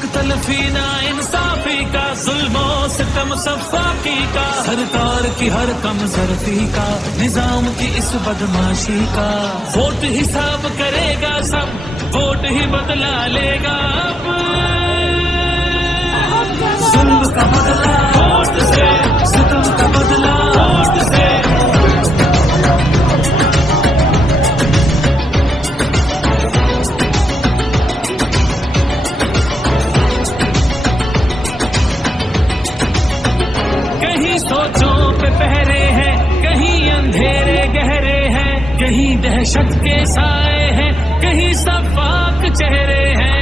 हक तलफी ना इंसाफी का, जुल्मो सितम सफाकी का, सरकार की हर कम जरफी का, निजाम की इस बदमाशी का। वोट हिसाब करेगा सब, वोट ही बदला लेगा अब। जुल्म का बदला वोट से, सितम का बदला वोट से। कहीं सोचों पे पहरे हैं, कहीं अंधेरे गहरे हैं, कहीं दहशत के साए हैं, कहीं सफाक चेहरे हैं।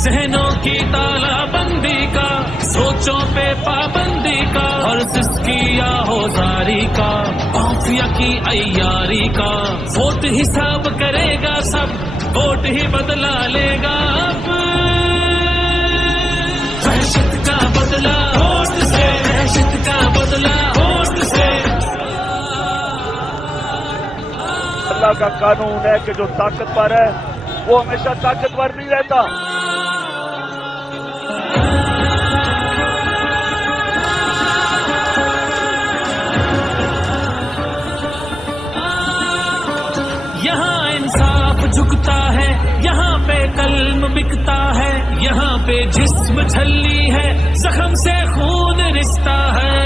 जहनों की तालाबंदी का, सोचों पे पाबंदी का, और जिसकी आहोजारी का, माफिया की अय्यारी का। वोट हिसाब करेगा सब, वोट ही बदला लेगा अब। दहशत का बदला वोट से, दहशत का बदला वोट से। अल्लाह का कानून है कि जो ताकतवर है वो हमेशा ताकतवर नहीं रहता। यहाँ इंसाफ झुकता है, यहाँ पे कल्म बिकता है, यहाँ पे जिस्म छल्ली है, जख्म से खून रिश्ता है।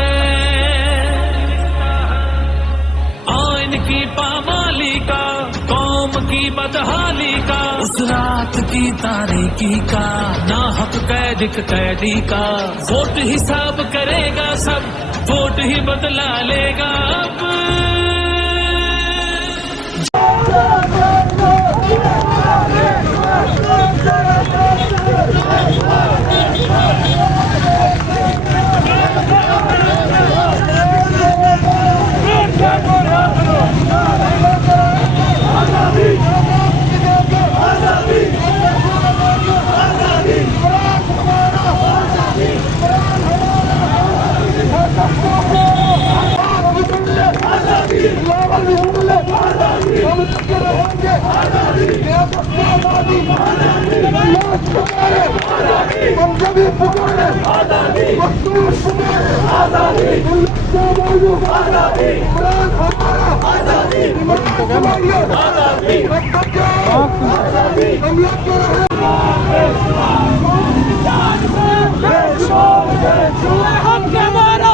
आइन की पामाली का, कौम की बदहाली का, उस रात की तारीकी का, नाहक कैदी का। वोट हिसाब करेगा सब, वोट ही बदला लेगा अब। हम सभी पुकारे आजादी, मजदूर पुकारे आजादी, आजादी, इमरान हमारा आजादी, इमरान आजादी, आजादी, हम लोग को हम हमारा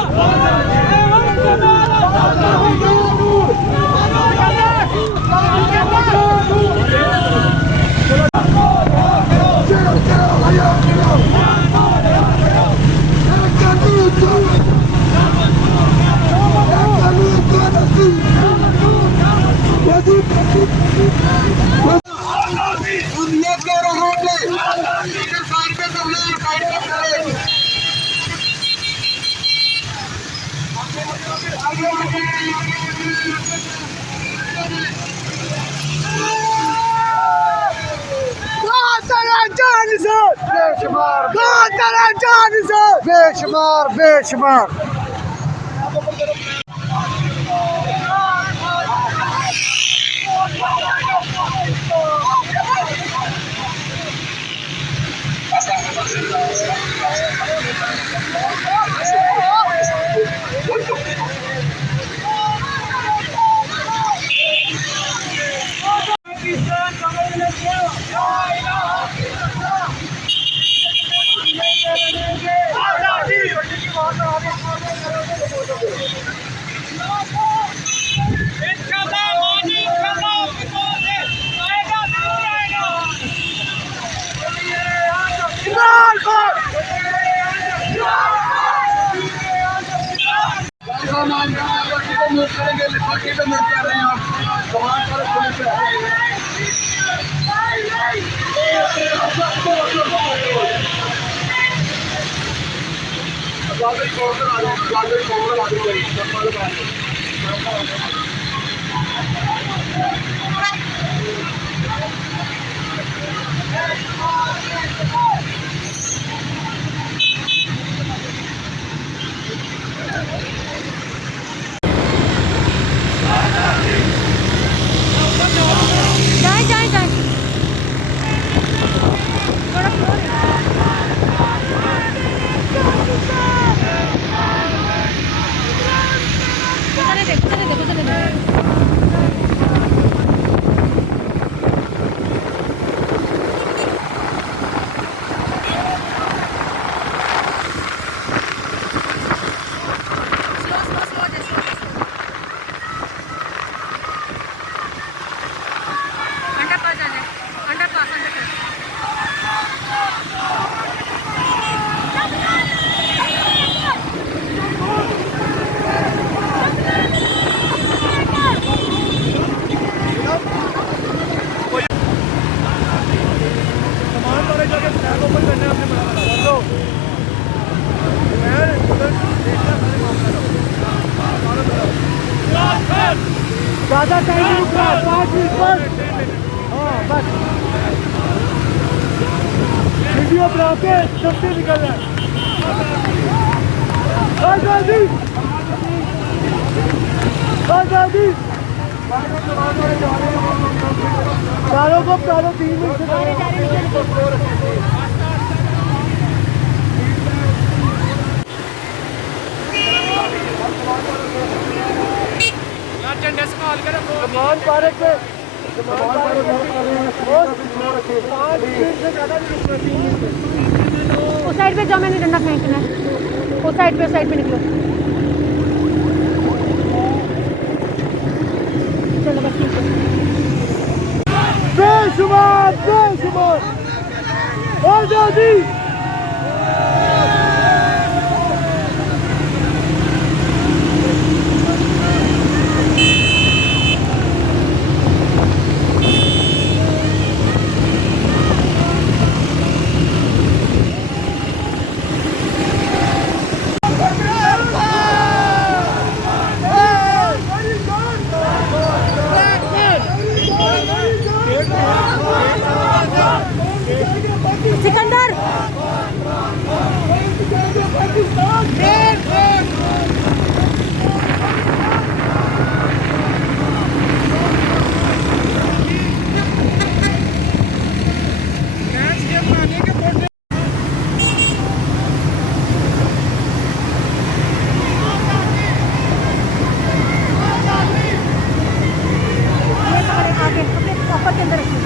बेशुमार बेशुमार करेंगे लिफाफे में मिल कर रहे हैं आप वहाँ पर पुलिस जाए ज़्यादा टाइम नहीं रुकना, 5 मिनट बस। हाँ बस, वीडियो बना के सबसे निकलना है। आज़ादी, आज़ादी। चारों को 3 मिनट से समान पार्क पे उस साइड पे जाओ, मैंने डंडा फेंकना है। उस साइड पे निकलो। चलो बस ठीक है। बेशुमार बेशुमार आज़ादी। सिकंदर आगे अपने पॉकेट के अंदर रखिए।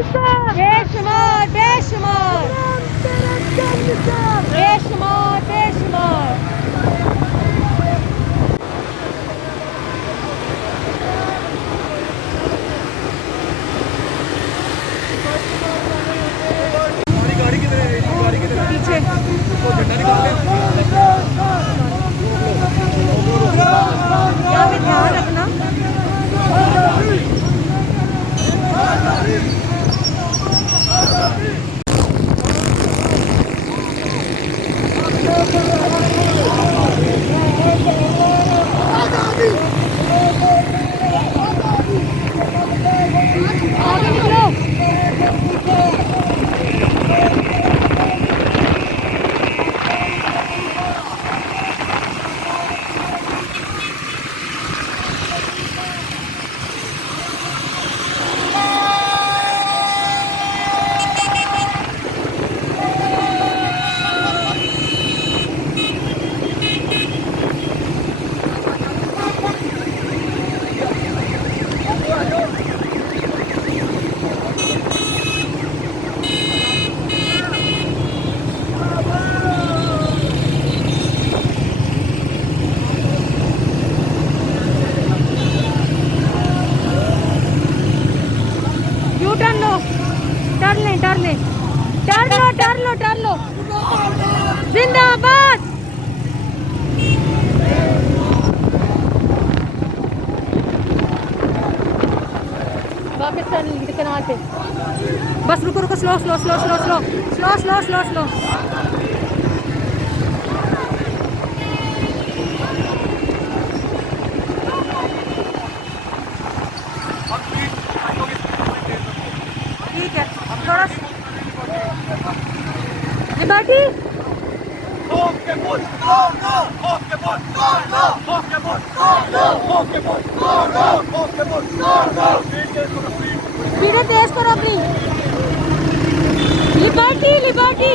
बेशुमार बेशुमार बेशुमार बेशुमार। पीछे यहाँ पे ध्यान रखना। आगे निकलो। कनाल पे। बस रुको रुको, slow slow slow slow slow slow slow slow slow. ठीक है थोड़ा लिबर्टी। स्पीड तेज करो अपनी। Liberty liberty.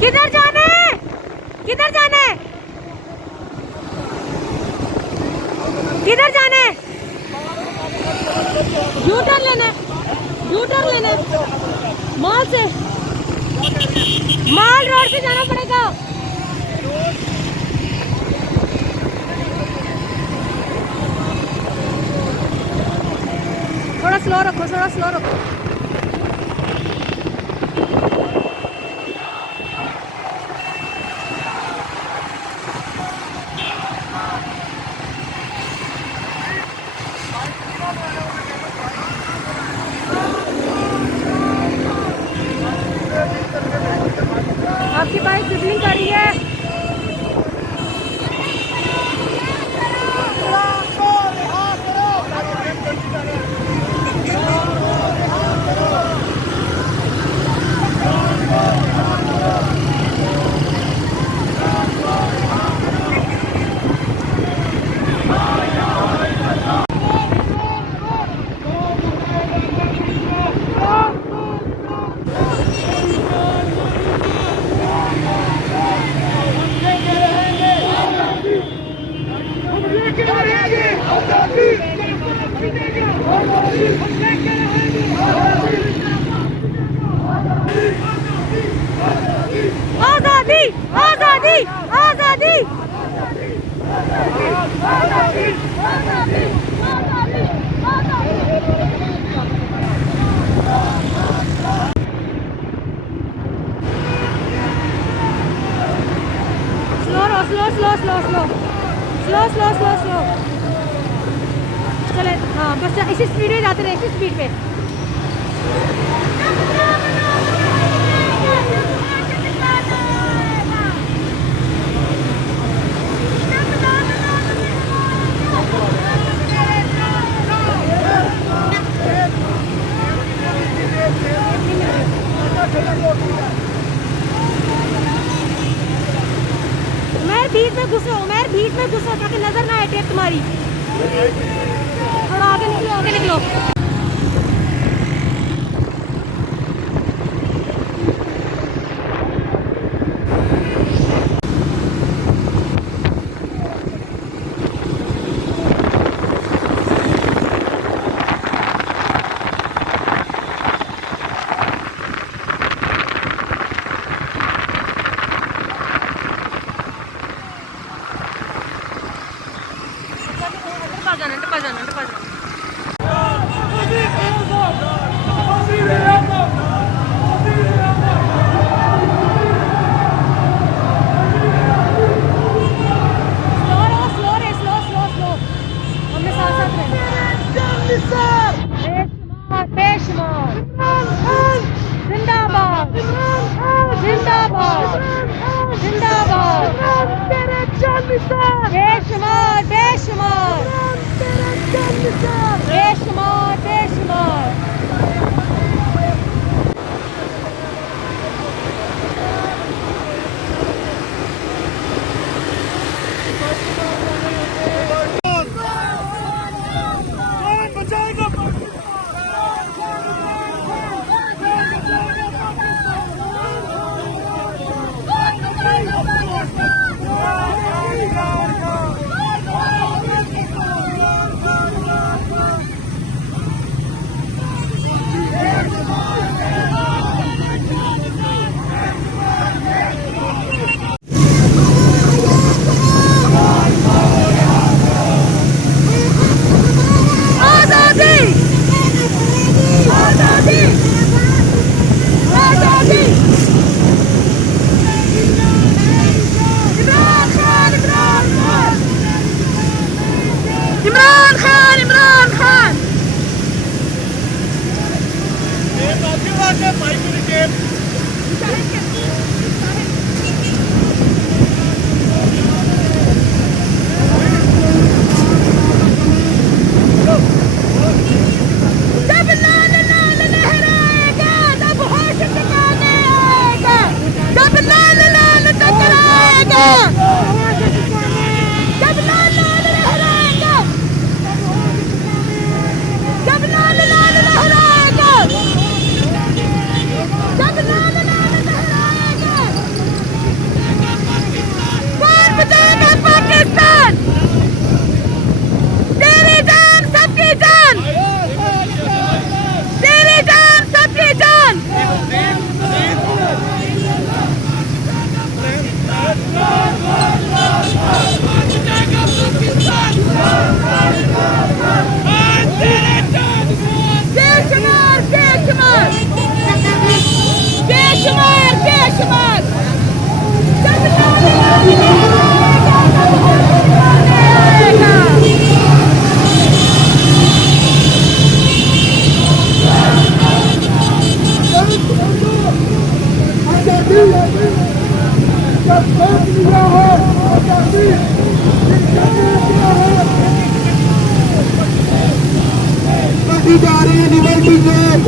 किधर जाना है? किधर जाना है? किधर जाना है? यू टर्न लेना है। यू टर्न लेना है। मॉल से मॉल रोड से जाना पड़ेगा। थोड़ा स्लो रखो, थोड़ा स्लो रखो। आपकी बाइक सिबलिंग कर रही है। आजादी आजादी आजादी slow slow slow slow slow slow slow slow slow चले। हाँ बस इसी स्पीड में जाते रहे, इसी स्पीड पे। मैं बीच में घुसो, उमर बीच में घुसो ताकि नजर ना आए टेप तुम्हारी। थोड़ा आगे निकलो, आगे निकलो। टपा जाना। स्लो। हमने साथ रहना। बेशुमार। जिंदाबाद। बेशुमार। इमरान खान। जब लाल लाल लहराएगा तब होश ठिकाने आएगा। जब लाल लाल टकराएगा, जब लाल लाल लहराएगा, जब लाल लाल लहराएगा, जब लाल लाल लहराएगा, कौन बचाएगा पाकिस्तान? तेरी जान सबकी जान, तेरी जान सबकी जान। बेशुमार बेशुमार बेशुमार बेशुमार। जब लाल लाल लहराएगा तब होश ठिकाने आएगा। जा रही है लिबर्टी जोन।